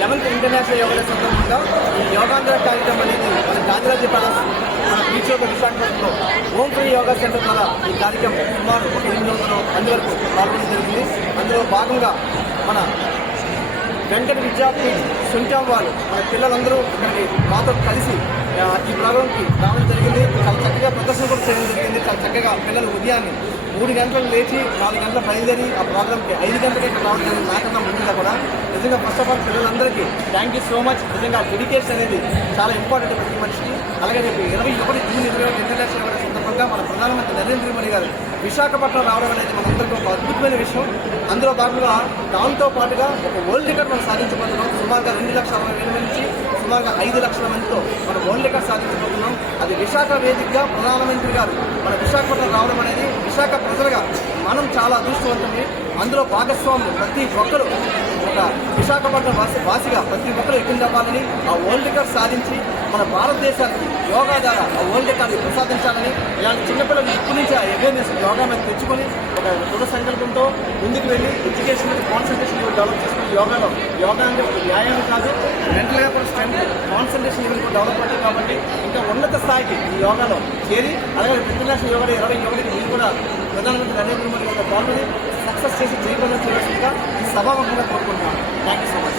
11th international yoga day సందర్భంగా ఈ యోగాంధ్ర కార్యక్రమం అనేది మన గాంధీరాజ్య ప్యాలెస్ మన బీచ్ రోడ్ విశాఖపట్నంలో హోమ్ ఫ్రీ యోగా సెంటర్ ద్వారా ఈ కార్యక్రమం సుమారు 800 మంది వరకు పాల్గొనడం జరిగింది. అందులో భాగంగా మన వెంకట విద్యాపీఠ్ సుంటాం వాళ్ళు మన పిల్లలందరూ ఇక్కడికి మాతో కలిసి ఈ ప్రోగ్రాంకి రావడం జరిగింది. చాలా చక్కగా ప్రదర్శన కూడా చేయడం జరిగింది. చాలా చక్కగా పిల్లలు ఉదయాన్నే 3 గంటలకు లేచి 4 గంటలకు బయలుదేరి ఆ ప్రోగ్రామ్కి 5 గంటలకి ఇక్కడ రావడం జరిగింది. నాకన్నా ముందుగా కూడా నిజంగా ఫస్ట్ ఆఫ్ ఆల్ పిల్లలందరికీ థ్యాంక్ యూ సో మచ్. నిజంగా డెడికేషన్ అనేది చాలా ఇంపార్టెంట్ ప్రతి మనిషికి. అలాగే రేపు 21 జూన్ 21 ఇంటర్నేషనల్ యోగా సందర్భంగా మన ప్రధానమంత్రి నరేంద్ర మోడీ గారు విశాఖపట్నం రావడం అనేది మనందరికీ ఒక అద్భుతమైన విషయం. అందులో భాగంగా దాంతో పాటుగా ఒక వరల్డ్ రికార్డ్ మనం సాధించబోతున్నాం. సుమారుగా 2,60,000 నుంచి సుమారుగా 5 లక్షల మందితో మన వరల్డ్ రికార్డ్ సాధించబోతున్నాం. అది విశాఖ వేదికగా ప్రధానమంత్రి గారు మన విశాఖపట్నం రావడం అనేది విశాఖ ప్రజలుగా మనం చాలా అదృష్టవంతమే. అందులో భాగస్వాములు ప్రతి ఒక్కరూ ఒక విశాఖపట్నం వాసిగా ప్రతి ఒక్కరూ ఎక్కువ అవ్వాలని ఆ వరల్డ్ రికార్డ్ సాధించి మన భారతదేశానికి యోగా ద్వారా ఆ వరల్డ్ రికార్డు ప్రసాదించాలని ఇలాంటి చిన్నపిల్లలు ఇప్పటి నుంచి ఆ అవేర్నెస్ యోగా మీద తెచ్చుకొని ఒక దృఢ సంకల్పంతో ముందుకు వెళ్ళి ఎడ్యుకేషన్ మీద కాన్సన్ట్రేషన్ డెవలప్ చేసుకుని యోగా అంటే ఒక వ్యాయామం కాదు, మెంటల్గా కూడా స్ట్రెంత్ కాన్సన్ట్రేషన్ లెవెల్ కూడా డెవలప్ అవుతుంది. కాబట్టి ఇంకా ఉన్నత స్థాయికి ఈ యోగాలో చేరి అలాగే ఇంటర్నేషనల్ యోగా 2021 మీరు కూడా ప్రధానమంత్రి నరేంద్ర మోడీ గారితో పాల్గొని సక్సెస్ చేసి జయప్రదం చేయాల్సిందిగా ఈ సభాముఖంగా కోరుకుంటున్నాను. Thank you so much.